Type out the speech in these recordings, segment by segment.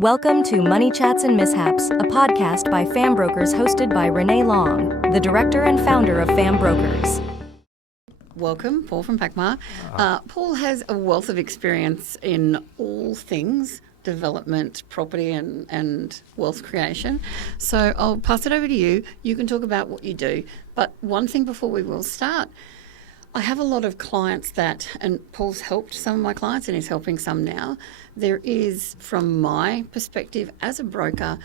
Welcome to Money Chats and Mishaps, a podcast by Fam Brokers hosted by Renae Long, the director and founder of Fam Brokers. Welcome, Paul from Pakmar. Paul has a wealth of experience in all things development, property and wealth creation. So I'll pass it over to you. You can talk about what you do. But one thing before we will start, I have a lot of clients and Paul's helped some of my clients and he's helping some now. There is, from my perspective as a broker,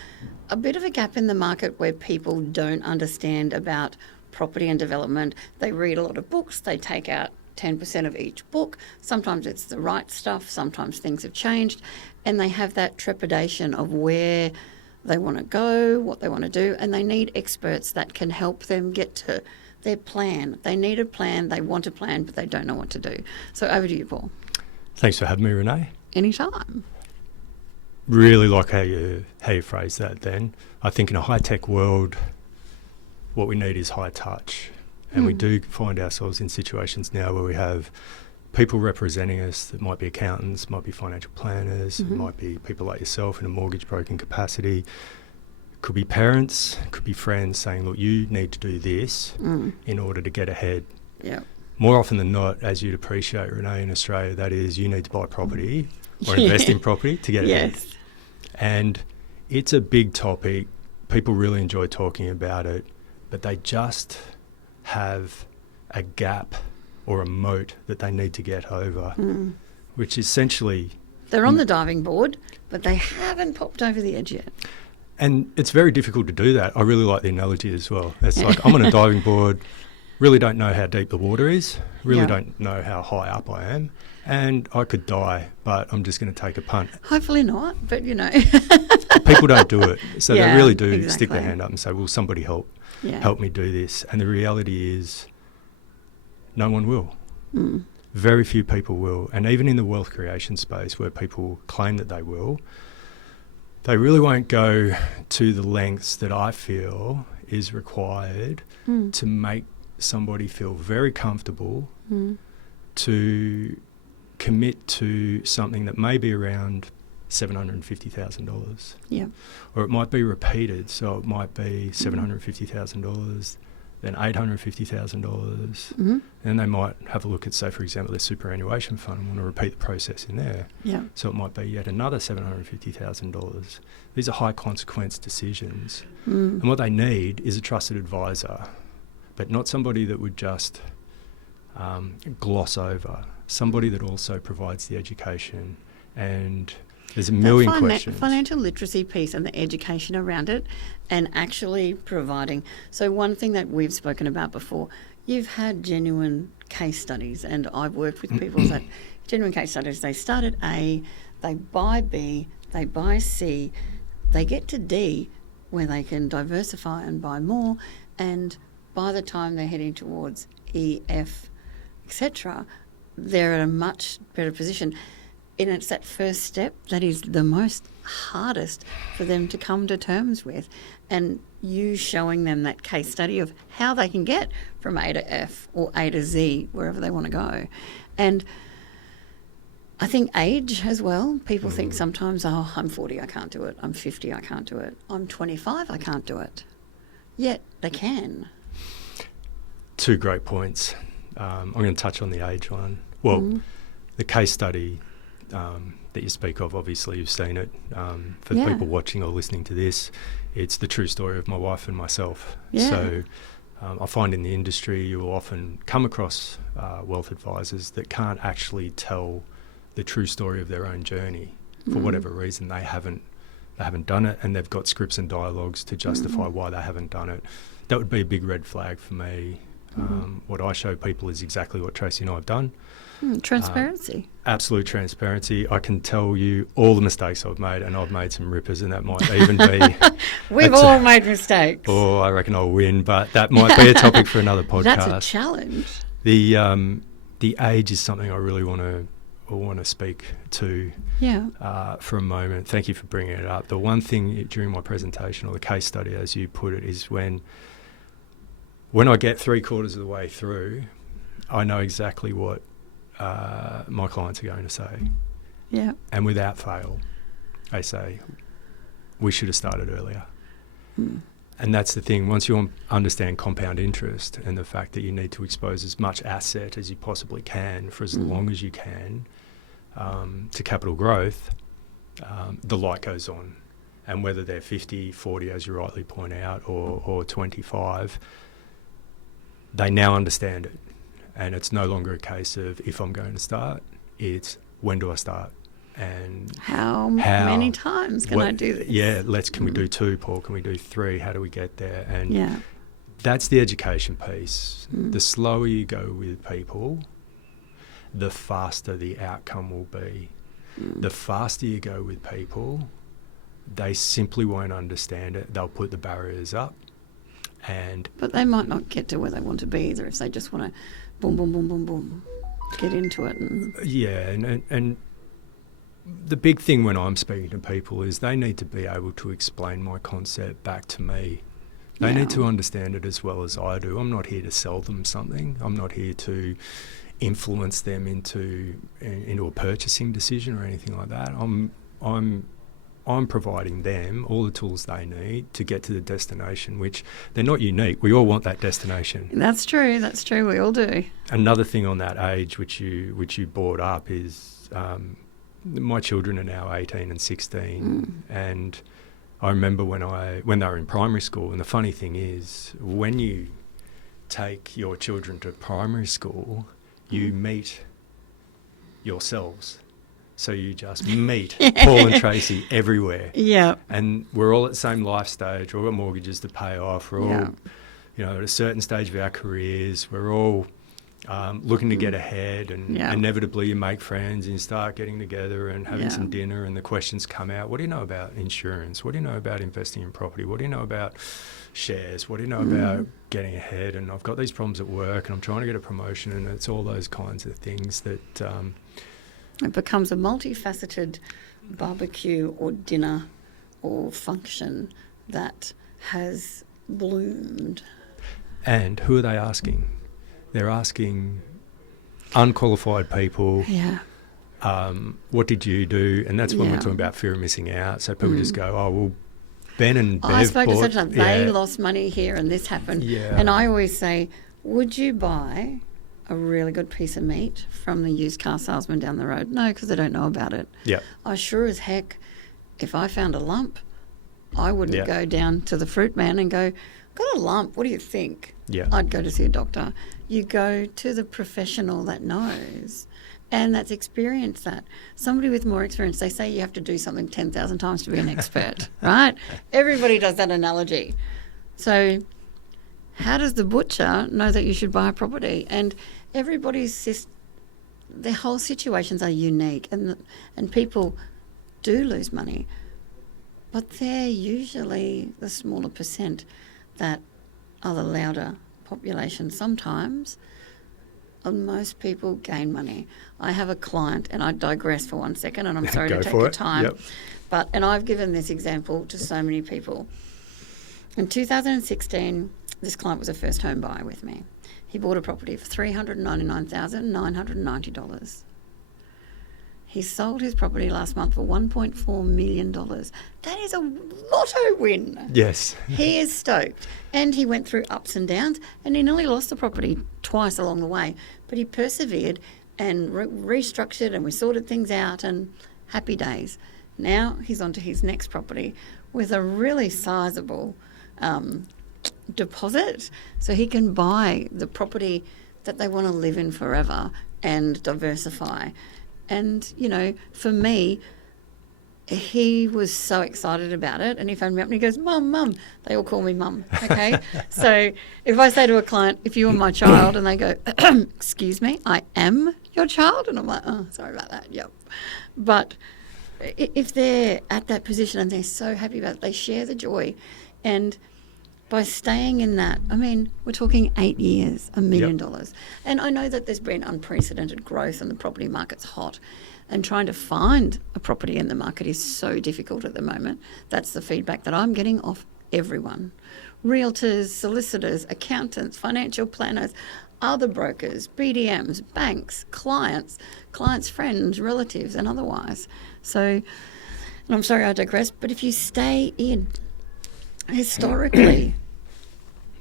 a bit of a gap in the market where people don't understand about property and development. They read a lot of books, they take out 10% of each book. Sometimes it's the right stuff, sometimes things have changed, and they have that trepidation of where they want to go, what they want to do, and they need experts that can help them get to their plan. They need a plan, they want a plan, but they don't know what to do. So over to you, Paul. Thanks for having me, Renae. Anytime. Really like how you phrase that then. I think in a high-tech world, what we need is high touch. And we do find ourselves in situations now where we have people representing us that might be accountants, might be financial planners, might be people like yourself in a mortgage broking capacity. Could be parents, could be friends saying, look, you need to do this in order to get ahead. Yeah. More often than not, as you'd appreciate, Renae, in Australia, that is you need to buy property or invest in property to get ahead. Yes. And it's a big topic. People really enjoy talking about it, but they just have a gap or a moat that they need to get over, which essentially... They're on the diving board, but they haven't popped over the edge yet. And it's very difficult to do that. I really like the analogy as well. It's like I'm on a diving board, really don't know how deep the water is, really don't know how high up I am, and I could die, but I'm just going to take a punt. Hopefully not, but you know. People don't do it. So they really do exactly. stick their hand up and say, will somebody help me do this? And the reality is no one will. Very few people will. And even in the wealth creation space where people claim that they will, they really won't go to the lengths that I feel is required to make somebody feel very comfortable to commit to something that may be around $750,000. Yeah. Or it might be repeated, so it might be $750,000, then $850,000, and they might have a look at, say, for example, their superannuation fund and want to repeat the process in there. Yeah. So it might be yet another $750,000. These are high consequence decisions, and what they need is a trusted advisor, but not somebody that would just gloss over, somebody that also provides the education. And there's a million questions. Financial literacy piece and the education around it and actually providing. So one thing that we've spoken about before, you've had genuine case studies, and I've worked with people that genuine case studies. They start at A, they buy B, they buy C, they get to D where they can diversify and buy more, and by the time they're heading towards E, F, etc., they're in a much better position. And it's that first step that is the most hardest for them to come to terms with. And you showing them that case study of how they can get from A to F or A to Z, wherever they want to go. And I think age as well. People think sometimes, oh, I'm 40, I can't do it. I'm 50, I can't do it. I'm 25, I can't do it. Yet they can. Two great points. I'm going to touch on the age one. Well, the case study that you speak of, obviously you've seen it. For the people watching or listening to this, it's the true story of my wife and myself. So I find in the industry you will often come across wealth advisors that can't actually tell the true story of their own journey. For whatever reason, they haven't done it, and they've got scripts and dialogues to justify why they haven't done it. That would be a big red flag for me. What I show people is exactly what Tracy and I have done. Transparency. Absolute transparency. I can tell you all the mistakes I've made, and I've made some rippers, and that might even be... We've all made mistakes. Oh, I reckon I'll win, but that might be a topic for another podcast. That's a challenge. The age is something I really want to speak to for a moment. Thank you for bringing it up. The one thing during my presentation, or the case study as you put it, is when I get 3/4 of the way through, I know exactly what my clients are going to say. Yeah. And without fail. they say, we should have started earlier. And that's the thing. Once you understand compound interest and the fact that you need to expose as much asset as you possibly can for as long as you can to capital growth, the light goes on. And whether they're 50, 40, as you rightly point out, or 25, they now understand it. And it's no longer a case of if I'm going to start, it's when do I start? And how many times can I do this? Yeah, can we do 2, Paul? Can we do 3? How do we get there? And that's the education piece. The slower you go with people, the faster the outcome will be. The faster you go with people, they simply won't understand it. They'll put the barriers up. But they might not get to where they want to be either if they just want to boom, boom, boom, boom, boom, get into it. And the big thing when I'm speaking to people is they need to be able to explain my concept back to me. They need to understand it as well as I do. I'm not here to sell them something. I'm not here to influence them into a purchasing decision or anything like that. I'm providing them all the tools they need to get to the destination, which they're not unique. We all want that destination. That's true. We all do. Another thing on that age, which you brought up, is my children are now 18 and 16, and I remember when they were in primary school. And the funny thing is, when you take your children to primary school, you meet yourselves. So you just meet Paul and Tracy everywhere. Yeah. And we're all at the same life stage. We've got mortgages to pay off. We're all, at a certain stage of our careers. We're all looking to get ahead, and inevitably you make friends and you start getting together and having some dinner, and the questions come out. What do you know about insurance? What do you know about investing in property? What do you know about shares? What do you know about getting ahead? And I've got these problems at work and I'm trying to get a promotion, and it's all those kinds of things that... it becomes a multifaceted barbecue or dinner or function that has bloomed. And who are they asking? They're asking unqualified people, what did you do? And that's when we're talking about fear of missing out. So people just go, oh, well, Ben and Bev I spoke to such a... They yeah. lost money here and this happened. Yeah. And I always say, would you buy a really good piece of meat from the used car salesman down the road? No, because I don't know about it. Yeah. I sure as heck, if I found a lump, I wouldn't go down to the fruit man and go, got a lump, what do you think? Yeah. I'd go to see a doctor. You go to the professional that knows and that's experienced that. Somebody with more experience, they say you have to do something 10,000 times to be an expert, right? Everybody does that analogy. So how does the butcher know that you should buy a property? And everybody's their whole situations are unique, and people do lose money, but they're usually the smaller percent that are the louder population. Sometimes most people gain money. I have a client, and I digress for 1 second, and I'm sorry to take your time, and I've given this example to so many people. In 2016, this client was a first home buyer with me. He bought a property for $399,990. He sold his property last month for $1.4 million. That is a lotto win. Yes. He is stoked. And he went through ups and downs, and he nearly lost the property twice along the way. But he persevered and restructured, and we sorted things out, and happy days. Now he's on to his next property with a really sizable deposit, so he can buy the property that they want to live in forever and diversify. And, for me, he was so excited about it, and he phoned me up and he goes, Mum, they all call me Mum, okay? So if I say to a client, if you were my child, and they go, excuse me, I am your child? And I'm like, oh, sorry about that, yep. But if they're at that position and they're so happy about it, they share the joy. And by staying in that, we're talking 8 years, $1 million. And I know that there's been unprecedented growth and the property market's hot, and trying to find a property in the market is so difficult at the moment. That's the feedback that I'm getting off everyone. Realtors, solicitors, accountants, financial planners, other brokers, BDMs, banks, clients' friends, relatives, and otherwise. So And I'm sorry I digress, but if you stay in, historically,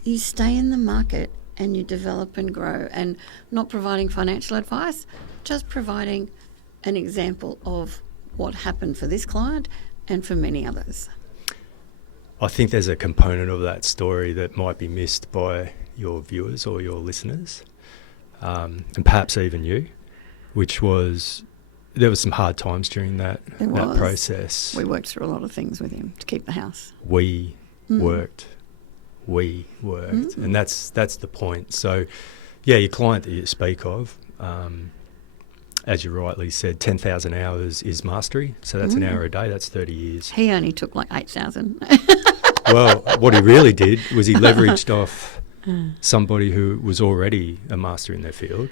you stay in the market and you develop and grow, and not providing financial advice, just providing an example of what happened for this client and for many others. I think there's a component of that story that might be missed by your viewers or your listeners, and perhaps even you, which was there were some hard times during that process. We worked through a lot of things with him to keep the house. We worked, and that's the point. So, yeah, your client that you speak of, as you rightly said, 10,000 hours is mastery. So that's an hour a day. That's 30 years. He only took like 8,000. Well, what he really did was he leveraged off somebody who was already a master in their field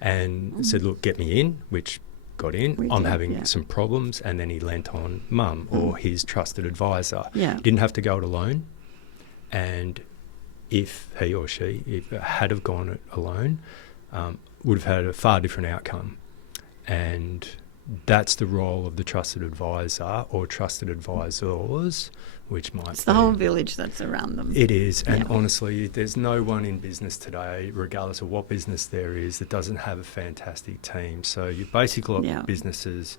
and said, look, get me in, which got in. I'm having some problems. And then he lent on mum or his trusted advisor. Yeah. Didn't have to go it alone. And if he or she had have gone it alone, would have had a far different outcome. And that's the role of the trusted advisor or trusted advisors, which might It's the whole village that's around them. It is. And honestly, there's no one in business today, regardless of what business there is, that doesn't have a fantastic team. So you basically got businesses.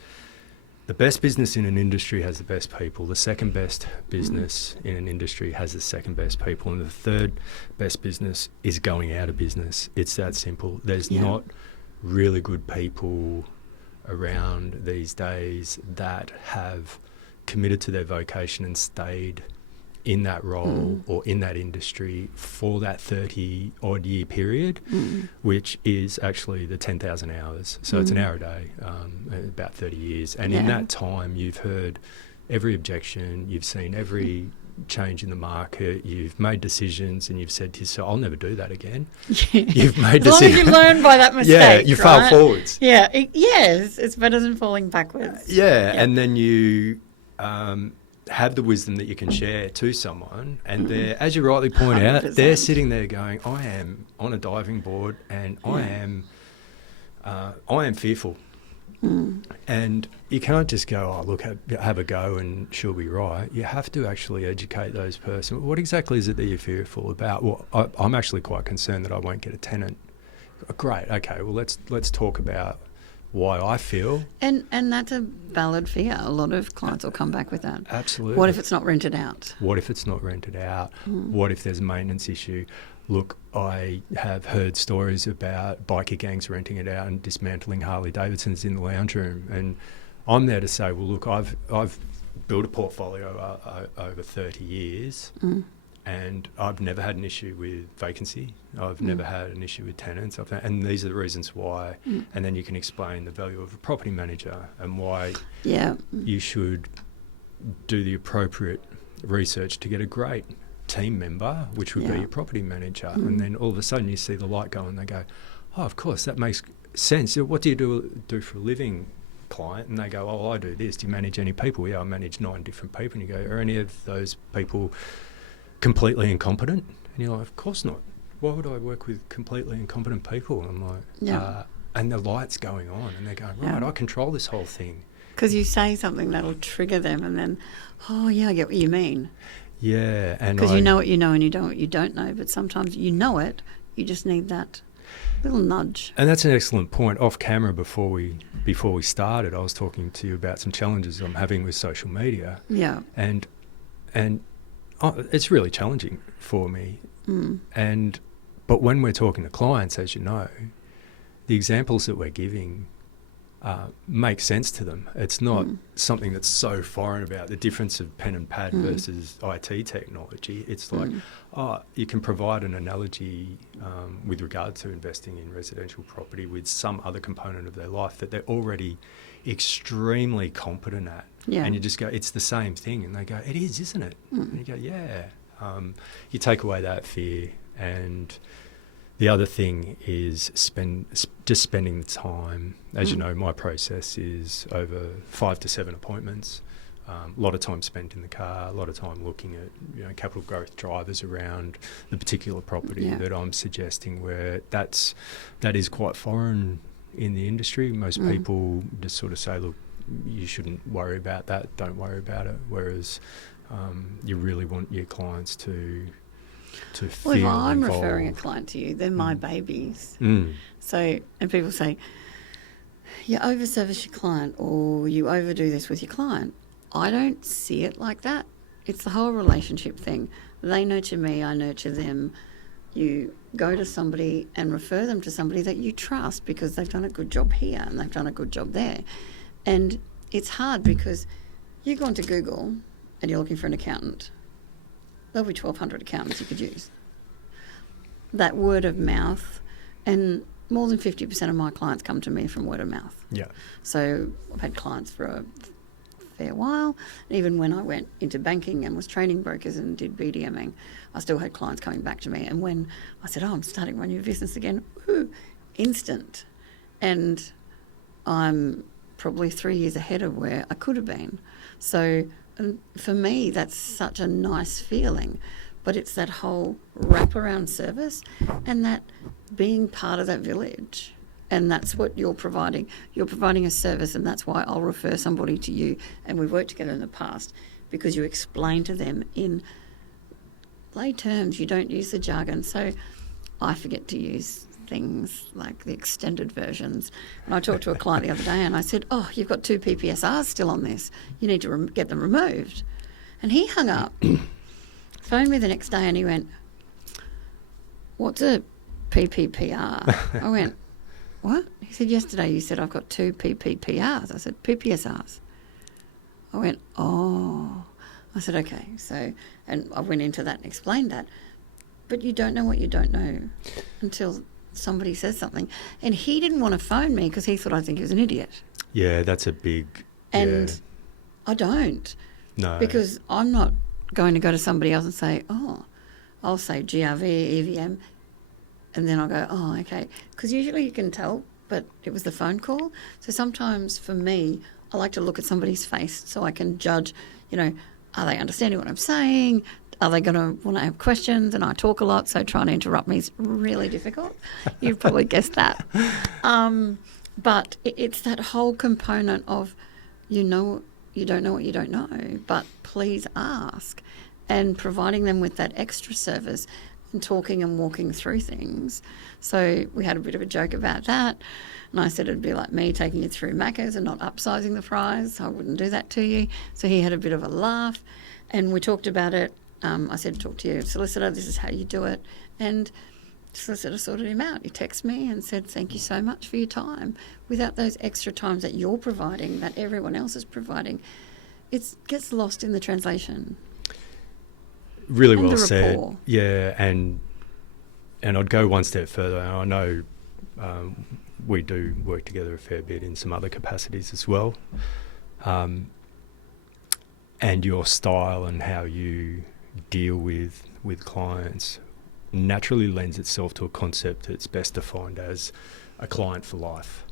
The best business in an industry has the best people. The second best business in an industry has the second best people. And the third best business is going out of business. It's that simple. There's not really good people around these days that have committed to their vocation and stayed in that role or in that industry for that 30-odd year period, which is actually the 10,000 hours. So it's an hour a day, about 30 years. And in that time, you've heard every objection, you've seen every change in the market, you've made decisions and you've said to yourself, I'll never do that again. You've made decisions. As long as you learn by that mistake, you fail forwards. Yeah, yes, it's better than falling backwards. And then you have the wisdom that you can share to someone, and they're, as you rightly point 100%. Out, they're sitting there going, I am on a diving board and I am fearful. And you can't just go, oh, look, have a go and she'll be right. You have to actually educate those person. What exactly is it that you're fearful about? Well, I'm actually quite concerned that I won't get a tenant. Great, okay, well, let's talk about why I feel. And that's a valid fear. A lot of clients will come back with that. Absolutely. What if it's not rented out? What if it's not rented out? What if there's a maintenance issue? Look, I have heard stories about biker gangs renting it out and dismantling Harley Davidsons in the lounge room. And I'm there to say, well, look, I've built a portfolio over 30 years and I've never had an issue with vacancy. I've never had an issue with tenants. And these are the reasons why. And then you can explain the value of a property manager and why you should do the appropriate research to get a great team member, which would be your property manager. And then all of a sudden you see the light go and they go, oh, of course, that makes sense. What do you do for a living, client? And they go, oh, I do this. Do you manage any people? Yeah, I manage 9 different people. And you go, are any of those people completely incompetent? And you're like, of course not. Why would I work with completely incompetent people? And I'm like, and the light's going on and they're going, right, I control this whole thing. Because you say something that'll trigger them and then, oh, yeah, I get what you mean. Yeah. Because you know what you know and you don't what you don't know, but sometimes you know it, you just need that little nudge. And that's an excellent point. Off camera, before we started, I was talking to you about some challenges I'm having with social media. Yeah. And it's really challenging for me. But when we're talking to clients, as you know, the examples that we're giving make sense to them. It's not something that's so foreign about the difference of pen and pad versus IT technology. It's like, you can provide an analogy with regard to investing in residential property with some other component of their life that they're already extremely competent at. Yeah. And you just go, it's the same thing. And they go, it is, isn't it? And you go, yeah. You take away that fear. And the other thing is just spending the time. As you know, my process is over 5 to 7 appointments. A lot of time spent in the car, a lot of time looking at capital growth drivers around the particular property that I'm suggesting, where that is quite foreign in the industry. Most people just sort of say, look, you shouldn't worry about that, don't worry about it. Whereas you really want your clients to feel Well, if I'm involved. referring a client to you, they're my babies. Mm. So, and people say, you overservice your client or you overdo this with your client. I don't see it like that. It's the whole relationship thing. They nurture me, I nurture them. You go to somebody and refer them to somebody that you trust because they've done a good job here and they've done a good job there. And it's hard because you go onto Google and you're looking for an accountant. There'll be 1,200 accountants you could use. That word of mouth, and more than 50% of my clients come to me from word of mouth. Yeah. So I've had clients for a fair while. Even when I went into banking and was training brokers and did BDMing, I still had clients coming back to me. And when I said, I'm starting my new business again, instant. And I'm probably 3 years ahead of where I could have been. So for me, that's such a nice feeling. But it's that whole wraparound service and that being part of that village. And that's what you're providing. You're providing a service, and that's why I'll refer somebody to you. And we've worked together in the past because you explain to them in lay terms. You don't use the jargon. So I forget to use things like the extended versions. And I talked to a client the other day and I said, oh, you've got 2 PPSRs still on this. You need to get them removed. And he hung up, phoned me the next day and he went, what's a PPPR? I went, what? He said, yesterday you said I've got 2 PPPRs. I said, PPSRs. I went, oh. I said, okay. So, and I went into that and explained that. But you don't know what you don't know until somebody says something. And he didn't want to phone me because he thought I think he was an idiot. Yeah, that's a big... And yeah. I don't. No. Because I'm not going to go to somebody else and say, oh, I'll say GRV, EVM, and then I'll go, oh, okay. Because usually you can tell, but it was the phone call. So sometimes for me, I like to look at somebody's face so I can judge, are they understanding what I'm saying? Are they going to want to have questions? And I talk a lot, so trying to interrupt me is really difficult. You've probably guessed that. But it's that whole component of, you don't know what you don't know, but please ask. And providing them with that extra service and talking and walking through things. So we had a bit of a joke about that. And I said it'd be like me taking you through Macca's and not upsizing the fries. I wouldn't do that to you. So he had a bit of a laugh. And we talked about it. I said, talk to your solicitor. This is how you do it. And the solicitor sorted him out. He texted me and said, thank you so much for your time. Without those extra times that you're providing, that everyone else is providing, it gets lost in the translation. Really and well the said. rapport. Yeah, and I'd go one step further. I know we do work together a fair bit in some other capacities as well. And your style and how you deal with clients naturally lends itself to a concept that's best defined as a client for life.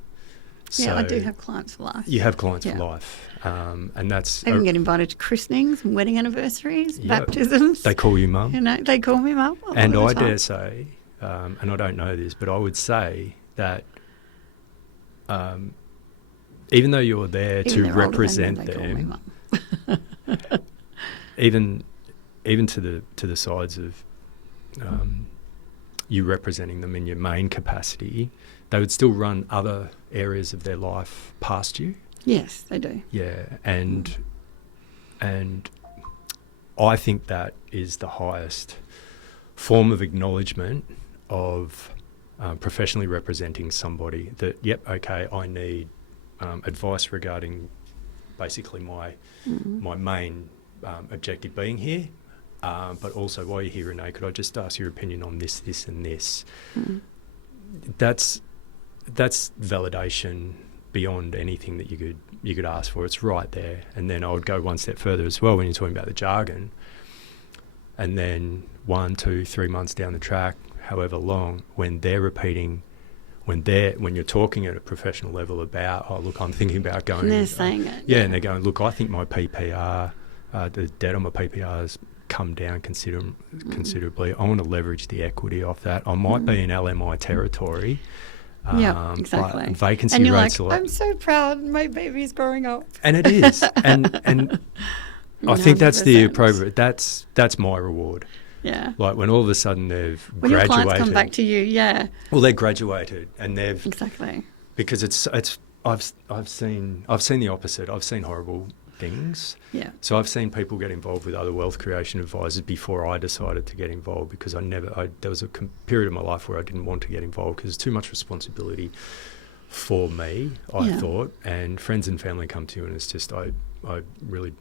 Yeah, I do have clients for life. You have clients for life. And that's... I even get invited to christenings, wedding anniversaries, Yeah, baptisms. they call you mum. They call me mum. And I dare say, and I don't know this, but I would say that even though you're there Even to they're older represent than me, they call me them, mum. even to the sides of you representing them in your main capacity, they would still run other areas of their life past you. Yes, they do. Yeah, and I think that is the highest form of acknowledgement of professionally representing somebody that, yep, okay, I need advice regarding basically my main objective being here, but also while you're here, Renae, could I just ask your opinion on this, this and this? That's validation beyond anything that you could ask for. It's right there. And then I would go one step further as well when you're talking about the jargon. And then 1, 2, 3 months down the track, however long, when they're repeating, when you're talking at a professional level about, oh look, I'm thinking about going. And they're saying it. Yeah, and they're going, look, I think my PPR, the debt on my PPR has come down considerably. I want to leverage the equity off that. I might be in LMI territory. Yeah, exactly. But vacancy and you're rates like, are like, I'm so proud my baby's growing up. and it is, and I think that's the 100%. appropriate. That's my reward. Yeah. Like when all of a sudden they've When your graduated. clients come back to you, yeah. Well, they're graduated and they've Exactly. because I've seen the opposite. I've seen horrible things. Yeah. So I've seen people get involved with other wealth creation advisors before I decided to get involved because there was a period of my life where I didn't want to get involved because it's too much responsibility for me, I thought, and friends and family come to you and it's just I really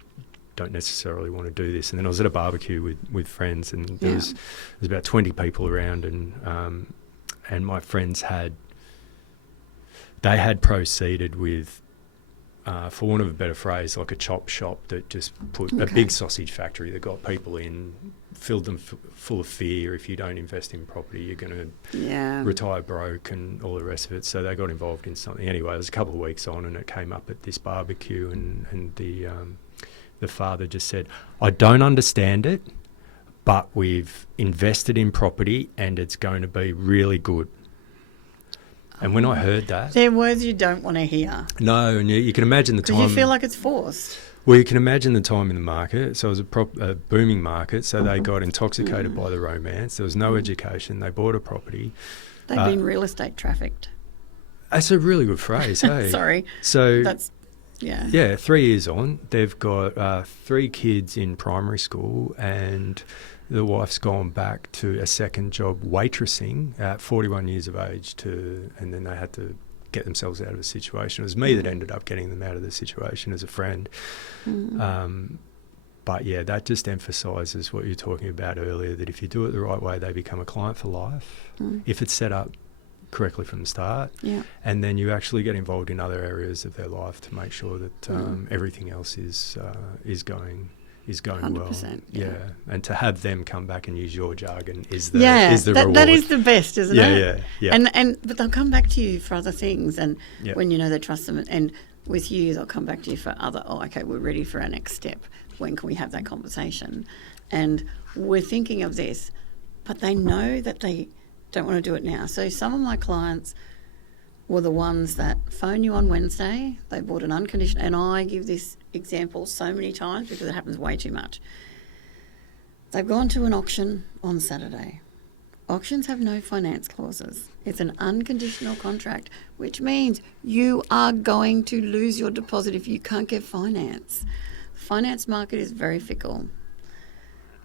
don't necessarily want to do this. And then I was at a barbecue with friends and there was about 20 people around and my friends had proceeded with for want of a better phrase, like a chop shop that just put a big sausage factory that got people in, filled them full of fear. If you don't invest in property, you're going to retire broke and all the rest of it. So they got involved in something. Anyway, it was a couple of weeks on and it came up at this barbecue and the father just said, I don't understand it, but we've invested in property and it's going to be really good. And when I heard that... They're words you don't want to hear. No, and you can imagine the time... Do you feel like it's forced? Well, you can imagine the time in the market. So it was a booming market, so they got intoxicated by the romance. There was no education. They bought a property. They've been real estate trafficked. That's a really good phrase, hey? Sorry. So... That's... Yeah. Yeah, 3 years on, they've got 3 kids in primary school and the wife's gone back to a second job waitressing at 41 years of age and then they had to get themselves out of a situation. It was me that ended up getting them out of the situation as a friend. But yeah, that just emphasises what you're talking about earlier, that if you do it the right way, they become a client for life. If it's set up correctly from the start, and then you actually get involved in other areas of their life to make sure that everything else is going 100%, well. Yeah, and to have them come back and use your jargon is the reward. That is the best, isn't it? Yeah. But they'll come back to you for other things, and when you know they trust them, and with you they'll come back to you for other. Oh, okay, we're ready for our next step. When can we have that conversation? And we're thinking of this, but they know that they don't want to do it now. So some of my clients were the ones that phone you on Wednesday, they bought an unconditional, and I give this example so many times because it happens way too much. They've gone to an auction on Saturday. Auctions have no finance clauses. It's an unconditional contract, which means you are going to lose your deposit if you can't get finance. The finance market is very fickle.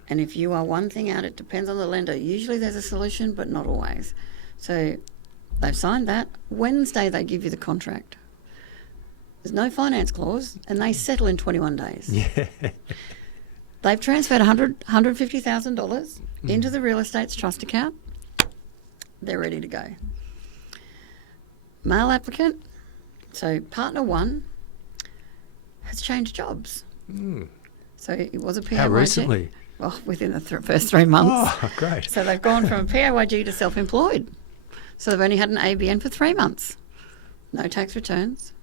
And if you are one thing out, it depends on the lender. Usually there's a solution, but not always. So they've signed that. Wednesday they give you the contract. There's no finance clause, and they settle in 21 days. Yeah. They've transferred $150,000 into the real estate's trust account. They're ready to go. Male applicant, so partner 1, has changed jobs. So it was a PAYG. How recently? Well, within the first 3 months. Oh, great. So they've gone from a PAYG to self-employed. So they've only had an ABN for 3 months. No tax returns.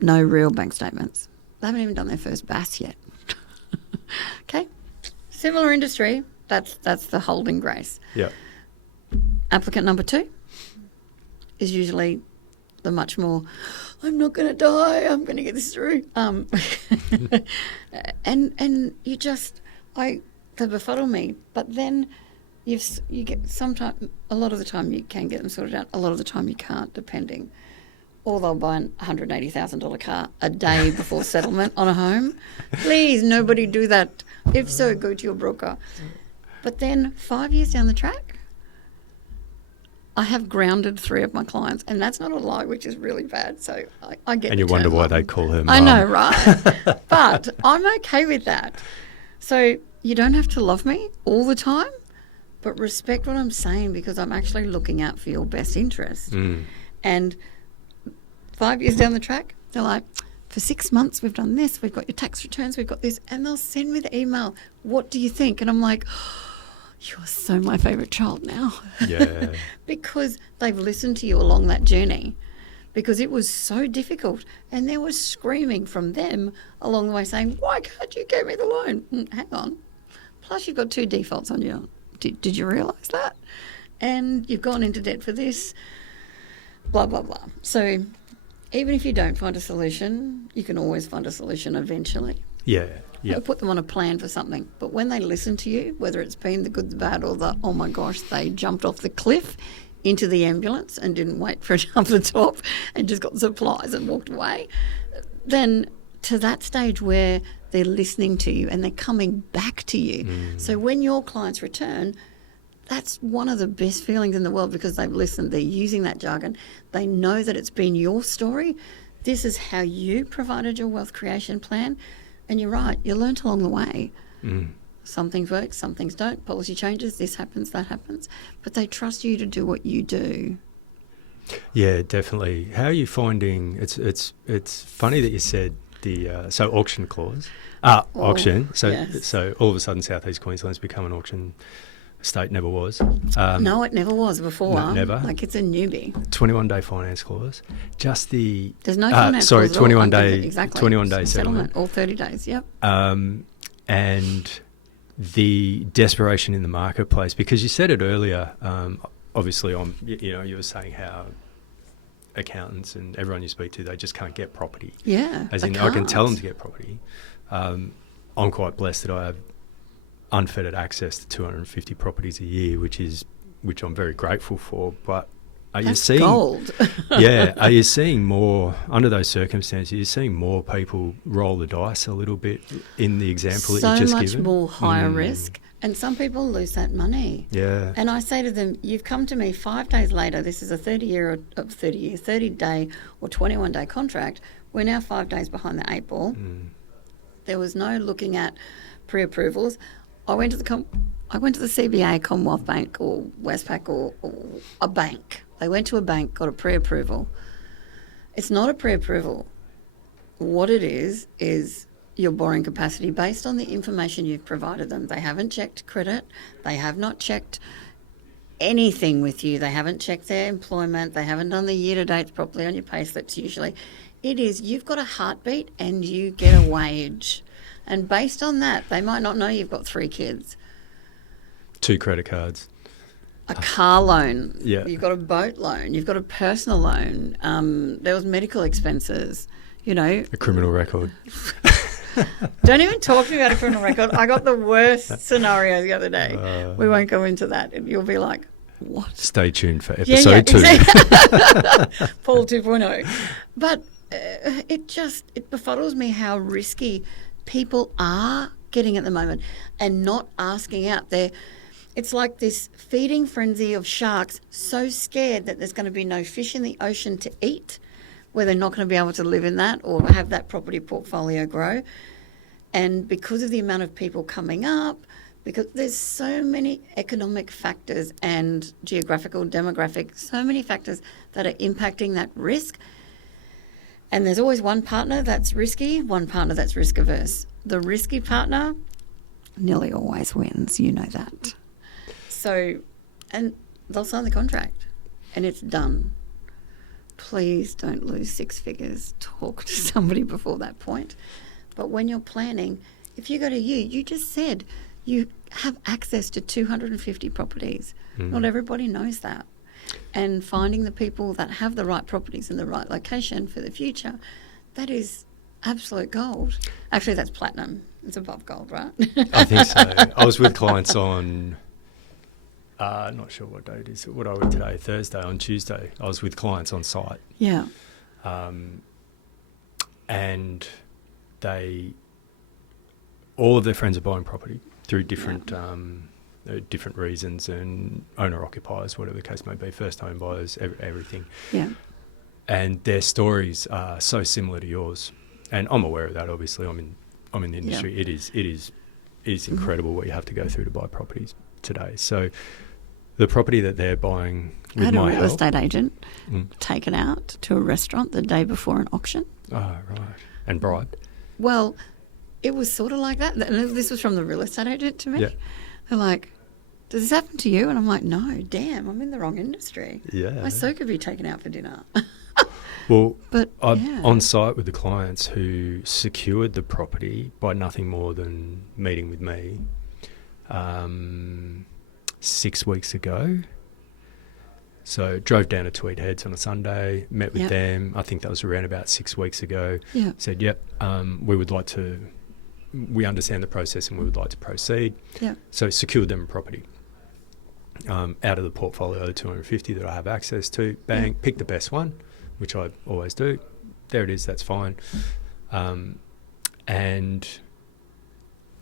No real bank statements. They haven't even done their first BAS yet. Okay. Similar industry. That's the holding grace. Yeah. Applicant number 2 is usually the much more, I'm not going to die, I'm going to get this through. And you just, they befuddle me. But then you get sometimes, a lot of the time you can get them sorted out, a lot of the time you can't, depending. Or they'll buy an $180,000 car a day before settlement on a home. Please, nobody do that. If so, go to your broker. But then 5 years down the track, I have grounded 3 of my clients, and that's not a lie, which is really bad. So I get. And you wonder why they call her mum. I know, right? But I'm okay with that. So you don't have to love me all the time, but respect what I'm saying because I'm actually looking out for your best interest. And 5 years down the track, they're like, for 6 months we've done this, we've got your tax returns, we've got this, and they'll send me the email, what do you think? And I'm like, you're so my favourite child now. Yeah. Because they've listened to you along that journey because it was so difficult. And there was screaming from them along the way saying, why can't you give me the loan? Hang on. Plus you've got 2 defaults on you. Did you realise that? and you've gone into debt for this, blah, blah, blah. So even if you don't find a solution, you can always find a solution eventually. Yeah. Or put them on a plan for something. But when they listen to you, whether it's been the good, the bad, or the, oh my gosh, they jumped off the cliff into the ambulance and didn't wait for it up the top and just got supplies and walked away, then to that stage where they're listening to you and they're coming back to you. So when your clients return, that's one of the best feelings in the world, because they've listened, they're using that jargon, they know that it's been your story, this is how you provided your wealth creation plan, and you're right, you learnt along the way. Some things work, some things don't, policy changes, this happens, that happens, but they trust you to do what you do. Yeah, definitely. How are you finding, it's funny that you said the, so auction clause, auction, so yes. So all of a sudden South East Queensland's become an auction state, never was. No, it never was before. No, never. Like, it's a newbie. 21-day finance clause. Just the... There's no finance sorry, clause at all. 21-day Exactly. 21-day settlement. All 30 days, yep. And the desperation in the marketplace, because you said it earlier, obviously, you were saying how accountants and everyone you speak to, they just can't get property. Yeah, as in, I can tell them to get property. I'm quite blessed that I have unfettered access to 250 properties a year, which I'm very grateful for. But are you seeing gold? Yeah, are you seeing more under those circumstances? You're seeing more people roll the dice a little bit in the example that you just given. So much more higher risk, and some people lose that money. Yeah, and I say to them, "You've come to me 5 days later. This is a 30-day or 21-day contract. We're now 5 days behind the 8 ball. There was no looking at pre-approvals. I went to the CBA, Commonwealth Bank or Westpac or a bank. They went to a bank, got a pre-approval. It's not a pre-approval. What it is your borrowing capacity based on the information you've provided them. They haven't checked credit. They have not checked anything with you. They haven't checked their employment. They haven't done the year-to-dates properly on your pay slips usually. It is, you've got a heartbeat and you get a wage. And based on that, they might not know you've got 3 kids. 2 credit cards. A car loan. Yeah. You've got a boat loan. You've got a personal loan. There was medical expenses, A criminal record. Don't even talk to me about a criminal record. I got the worst scenario the other day. We won't go into that. You'll be like, what? Stay tuned for episode 2. Exactly. Paul 2.0. But it befuddles me how risky people are getting at the moment and not asking out there. It's like this feeding frenzy of sharks, so scared that there's going to be no fish in the ocean to eat, where they're not going to be able to live in that or have that property portfolio grow. And because of the amount of people coming up, because there's so many economic factors and geographical, demographic, so many factors that are impacting that risk. And there's always one partner that's risky, one partner that's risk averse. The risky partner nearly always wins, you know that. So, and they'll sign the contract and it's done. Please don't lose 6 figures. Talk to somebody before that point. But when you're planning, if you go to you just said you have access to 250 properties. Not everybody knows that. And finding the people that have the right properties in the right location for the future, that is absolute gold. Actually, that's platinum. It's above gold, right? I think so. I was with clients on, not sure what day it is, what are we today, Thursday, on Tuesday. I was with clients on site. Yeah. And all of their friends are buying property through different different reasons, and owner-occupiers, whatever the case may be, first home buyers, everything. Yeah. And their stories are so similar to yours. And I'm aware of that, obviously. I'm in the industry. Yeah. It is incredible what you have to go through to buy properties today. So the property that they're buying with my help... I had a real estate agent taken out to a restaurant the day before an auction. Oh, right. And bribed? Well, it was sort of like that. This was from the real estate agent to me. Yeah. They're like, does this happen to you? And I'm like, no, damn, I'm in the wrong industry. Yeah. My so could be taken out for dinner. Well, I'm on site with the clients who secured the property by nothing more than meeting with me 6 weeks ago So drove down to Tweed Heads on a Sunday, met with Yep. them. I think that was around about 6 weeks ago. Yeah. Said, yep, we understand the process and we would like to proceed. Yeah. So secured them a property. Out of the portfolio of 250 that I have access to, bang, pick the best one, which I always do. There it is, that's fine. And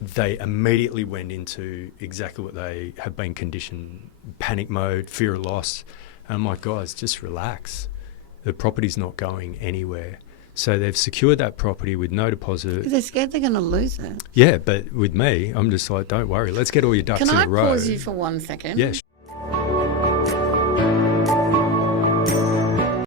they immediately went into exactly what they have been conditioned, panic mode, fear of loss. And I'm like, guys, just relax. The property's not going anywhere. So they've secured that property with no deposit. Because they're scared they're going to lose it. Yeah, but with me, I'm just like, don't worry, let's get all your ducks Can in I a row. pause you for 1 second? Yes.